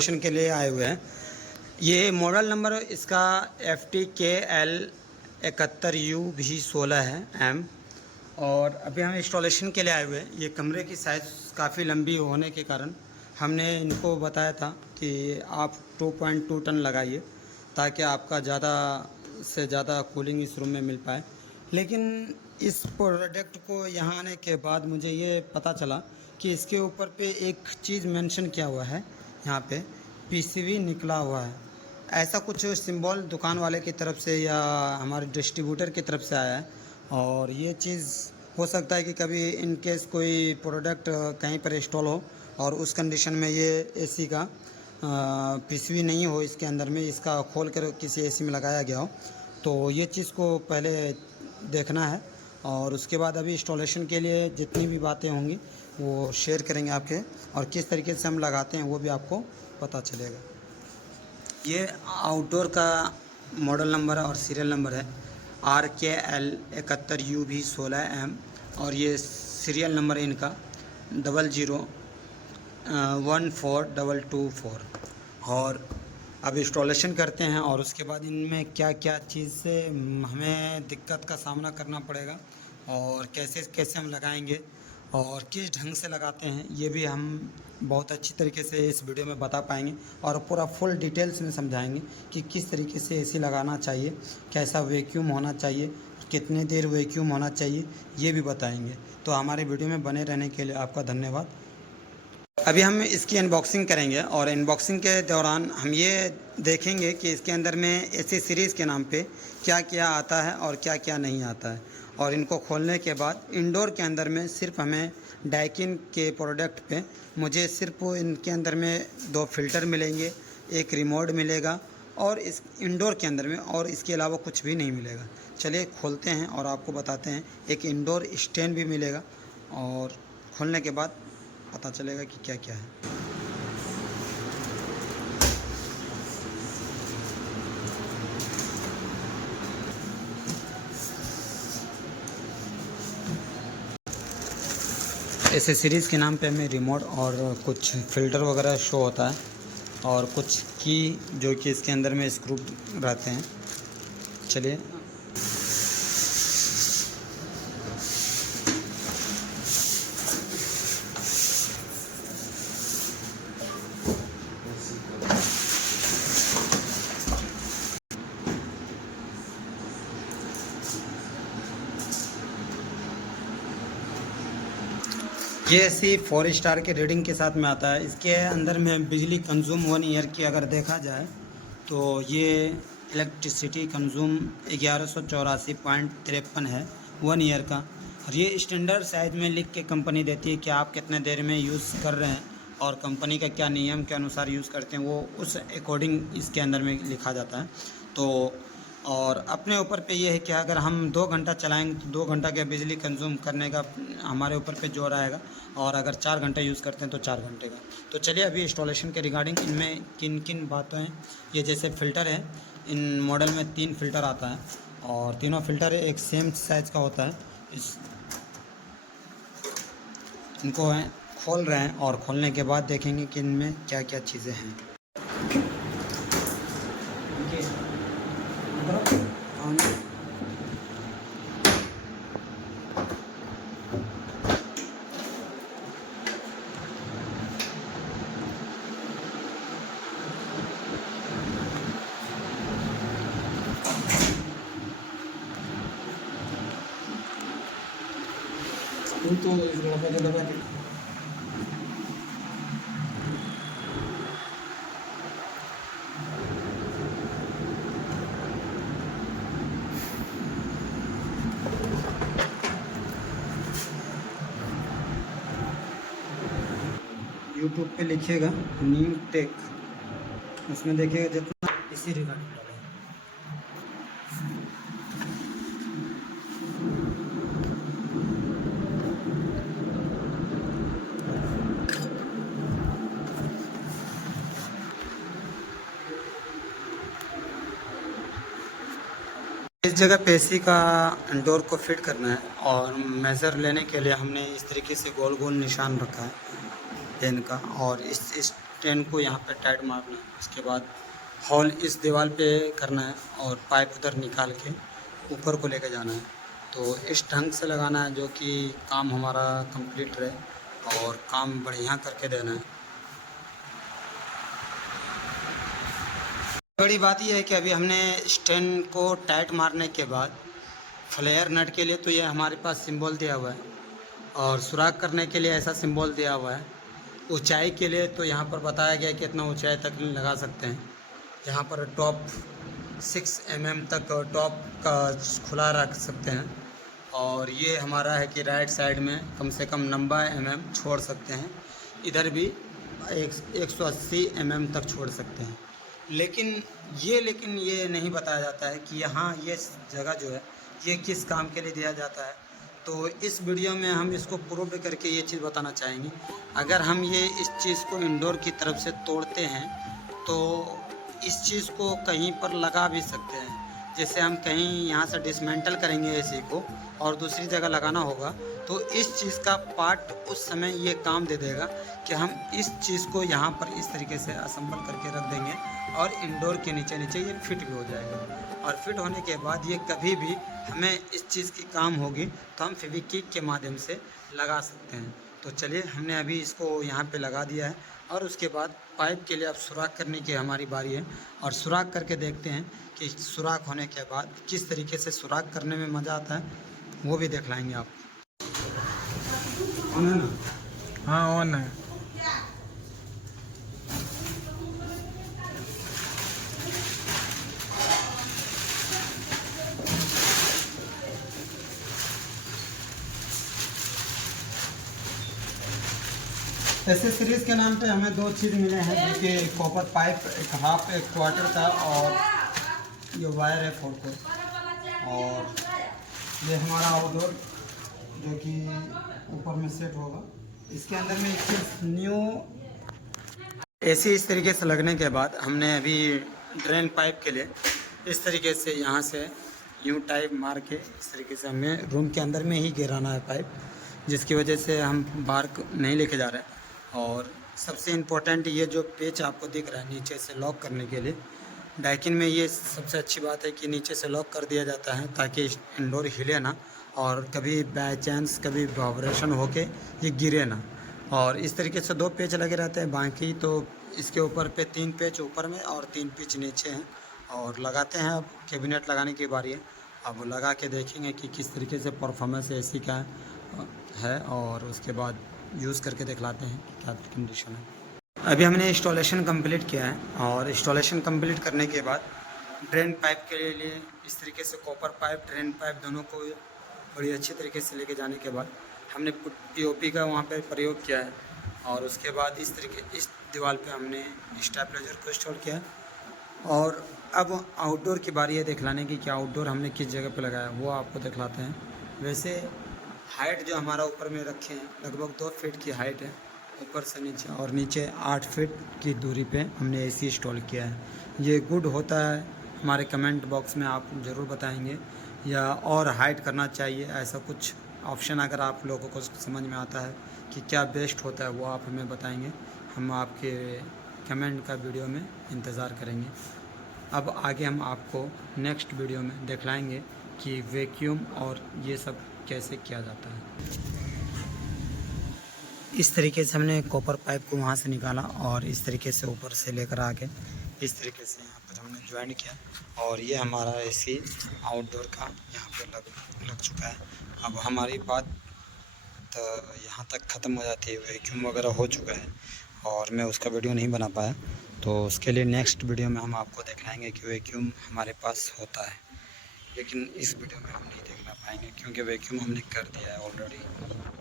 Installation के लिए आए हुए हैं। ये मॉडल नंबर इसका FTKL71UV16 है M। और अभी हम इंस्टॉलेशन के लिए आए हुए हैं। ये कमरे की साइज़ काफ़ी लंबी होने के कारण हमने इनको बताया था कि आप 2.2 टन लगाइए ताकि आपका ज़्यादा से ज़्यादा कूलिंग इस रूम में मिल पाए। लेकिन इस प्रोडक्ट को यहाँ आने के बाद मुझे ये पता चला कि इसके ऊपर पे एक चीज़ मेंशन किया हुआ है, यहाँ पे PCV निकला हुआ है। ऐसा कुछ सिंबल दुकान वाले की तरफ से या हमारे डिस्ट्रीब्यूटर की तरफ से आया है। और ये चीज़ हो सकता है कि कभी इन केस कोई प्रोडक्ट कहीं पर इंस्टॉल हो और उस कंडीशन में ये एसी का PCV नहीं हो इसके अंदर में, इसका खोल कर किसी एसी में लगाया गया हो, तो ये चीज़ को पहले देखना है। और उसके बाद अभी इंस्टॉलेशन के लिए जितनी भी बातें होंगी वो शेयर करेंगे आपके, और किस तरीके से हम लगाते हैं वो भी आपको पता चलेगा। ये आउटडोर का मॉडल नंबर और सीरियल नंबर है RKL71UV16M, और ये सीरियल नंबर है इनका 00142224। और अब इंस्टॉलेशन करते हैं और उसके बाद इनमें क्या क्या चीज़ से हमें दिक्कत का सामना करना पड़ेगा और कैसे कैसे हम लगाएंगे और किस ढंग से लगाते हैं, ये भी हम बहुत अच्छी तरीके से इस वीडियो में बता पाएंगे और पूरा फुल डिटेल्स में समझाएंगे कि किस तरीके से एसी लगाना चाहिए, कैसा वैक्यूम होना चाहिए, कितने देर वैक्यूम होना चाहिए, ये भी बताएंगे। तो हमारे वीडियो में बने रहने के लिए आपका धन्यवाद। अभी हम इसकी अनबॉक्सिंग करेंगे और अनबॉक्सिंग के दौरान हम ये देखेंगे कि इसके अंदर में एसी सीरीज़ के नाम पे क्या क्या आता है और क्या क्या नहीं आता है। और इनको खोलने के बाद इंडोर के अंदर में सिर्फ हमें डाइकिन के प्रोडक्ट पे मुझे सिर्फ इनके अंदर में 2 फिल्टर मिलेंगे, एक रिमोट मिलेगा और इस इंडोर के अंदर में, और इसके अलावा कुछ भी नहीं मिलेगा। चलिए खोलते हैं और आपको बताते हैं। एक इंडोर स्टैंड भी मिलेगा और खोलने के बाद पता चलेगा कि क्या क्या है। एसेसरीज़ के नाम पे हमें रिमोट और कुछ फ़िल्टर वगैरह शो होता है और कुछ की जो कि इसके अंदर में स्क्रू रहते हैं। चलिए ये ऐसी 4 स्टार के रेटिंग के साथ में आता है। इसके अंदर में बिजली कंज्यूम 1 ईयर की अगर देखा जाए तो ये इलेक्ट्रिसिटी कंज्यूम 1184.53 है 1 ईयर का। और ये स्टैंडर्ड साइज में लिख के कंपनी देती है कि आप कितने देर में यूज़ कर रहे हैं और कंपनी का क्या नियम के अनुसार यूज़ करते हैं, वो उस अकॉर्डिंग इसके अंदर में लिखा जाता है। तो और अपने ऊपर पे ये है कि अगर हम 2 घंटा चलाएंगे तो 2 घंटा के बिजली कंज्यूम करने का हमारे ऊपर पे जोर आएगा, और अगर 4 घंटे यूज़ करते हैं तो 4 घंटे का। तो चलिए अभी इंस्टॉलेशन के रिगार्डिंग इनमें किन किन बातें हैं। ये जैसे फ़िल्टर है, इन मॉडल में 3 फ़िल्टर आता है और तीनों फ़िल्टर एक सेम साइज़ का होता है। इनको खोल रहे हैं और खोलने के बाद देखेंगे कि इनमें क्या क्या चीज़ें हैं। तो यूट्यूब पे लिखिएगा न्यू टेक, उसमें देखिएगा जितना इसी रिगार्डिंग डालेंगे। इस जगह पे एसी का डोर को फिट करना है और मेज़र लेने के लिए हमने इस तरीके से गोल गोल निशान रखा है पेन का, और इस स्टैंड को यहाँ पे टाइट मारना है। उसके बाद हॉल इस दीवार पे करना है और पाइप उधर निकाल के ऊपर को लेके जाना है। तो इस ढंग से लगाना है जो कि काम हमारा कंप्लीट रहे और काम बढ़िया करके देना है। बड़ी बात यह है कि अभी हमने स्टैंड को टाइट मारने के बाद फ्लेयर नट के लिए तो ये हमारे पास सिंबल दिया हुआ है और सुराख करने के लिए ऐसा सिंबल दिया हुआ है। ऊंचाई के लिए तो यहाँ पर बताया गया है कि इतना ऊंचाई तक लगा सकते हैं। यहाँ पर टॉप 6 mm तक टॉप का खुला रख सकते हैं और ये हमारा है कि राइट साइड में कम से कम 90 mm छोड़ सकते हैं। इधर भी 180 mm तक छोड़ सकते हैं। लेकिन ये नहीं बताया जाता है कि यहाँ ये जगह जो है ये किस काम के लिए दिया जाता है। तो इस वीडियो में हम इसको प्रूव करके ये चीज़ बताना चाहेंगे। अगर हम ये इस चीज़ को इंडोर की तरफ से तोड़ते हैं तो इस चीज़ को कहीं पर लगा भी सकते हैं। जैसे हम कहीं यहाँ से डिसमेंटल करेंगे एसी को और दूसरी जगह लगाना होगा तो इस चीज़ का पार्ट उस समय ये काम दे देगा कि हम इस चीज़ को यहाँ पर इस तरीके से असम्बल करके रख देंगे और इंडोर के नीचे ये फिट भी हो जाएगा। और फिट होने के बाद ये कभी भी हमें इस चीज़ की काम होगी तो हम फेविक्विक के माध्यम से लगा सकते हैं। तो चलिए हमने अभी इसको यहाँ पे लगा दिया है और उसके बाद पाइप के लिए अब सुराख करने की हमारी बारी है और सुराख करके देखते हैं कि सुराख होने के बाद किस तरीके से सुराख करने में मज़ा आता है, वो भी दिखलाएंगे आपको। ऑन है ना? हाँ ऑन है। एसेसरीज के नाम पे हमें 2 चीज़ मिले हैं जो कि कॉपर पाइप एक हाफ एक क्वार्टर का और ये वायर है 4 कोर और ये हमारा आउटडोर जो कि ऊपर में सेट होगा। इसके अंदर में एक चीज़ न्यू एसी इस तरीके से लगने के बाद हमने अभी ड्रेन पाइप के लिए इस तरीके से यहाँ से यूँ टाइप मार के इस तरीके से हमें रूम के अंदर में ही गिराना है पाइप, जिसकी वजह से हम बाहर नहीं लेके जा रहे हैं। और सबसे इम्पोर्टेंट ये जो पेच आपको दिख रहा है नीचे से लॉक करने के लिए, डाइकिन में ये सबसे अच्छी बात है कि नीचे से लॉक कर दिया जाता है ताकि इंडोर हिले ना और कभी बाय चांस कभी वाइब्रेशन होके ये गिरे ना। और इस तरीके से 2 पेच लगे रहते हैं, बाकी तो इसके ऊपर पे 3 पेच ऊपर में और 3 पेच नीचे हैं और लगाते हैं। अब कैबिनेट लगाने की बारी है, अब लगा के देखेंगे कि किस तरीके से परफॉर्मेंस एसी का है और उसके बाद यूज़ करके दिखलाते हैं कि क्या कंडीशन है। अभी हमने इंस्टॉलेशन कंप्लीट किया है और इंस्टॉलेशन कंप्लीट करने के बाद ड्रेन पाइप के लिए इस तरीके से कॉपर पाइप ड्रेन पाइप दोनों को बड़ी अच्छी तरीके से लेके जाने के बाद हमने पीओपी का वहाँ पे प्रयोग किया है और उसके बाद इस दीवार पे हमने स्टेबलाइजर को इंस्टॉल किया है। और अब आउटडोर की बारी है दिखलाने की कि आउटडोर हमने किस जगह पे लगाया वो आपको दिखलाते हैं। वैसे हाइट जो हमारा ऊपर में रखे हैं लगभग 2 फीट की हाइट है ऊपर से नीचे और नीचे 8 फीट की दूरी पे हमने एसी इंस्टॉल किया है। ये गुड होता है, हमारे कमेंट बॉक्स में आप ज़रूर बताएंगे या और हाइट करना चाहिए, ऐसा कुछ ऑप्शन अगर आप लोगों को समझ में आता है कि क्या बेस्ट होता है वो आप हमें बताएंगे। हम आपके कमेंट का वीडियो में इंतज़ार करेंगे। अब आगे हम आपको नेक्स्ट वीडियो में दिखलाएंगे कि वैक्यूम और ये सब कैसे किया जाता है। इस तरीके से हमने कॉपर पाइप को वहाँ से निकाला और इस तरीके से ऊपर से लेकर आके इस तरीके से यहाँ पर हमने ज्वाइन किया और ये हमारा एसी आउटडोर का यहाँ पे लग चुका है। अब हमारी बात तो यहाँ तक ख़त्म हो जाती है, वैक्यूम वगैरह हो चुका है और मैं उसका वीडियो नहीं बना पाया, तो उसके लिए नेक्स्ट वीडियो में हम आपको दिखाएंगे कि वैक्यूम हमारे पास होता है। लेकिन इस वीडियो में हम नहीं देखना पाएंगे क्योंकि वैक्यूम हमने कर दिया है ऑलरेडी।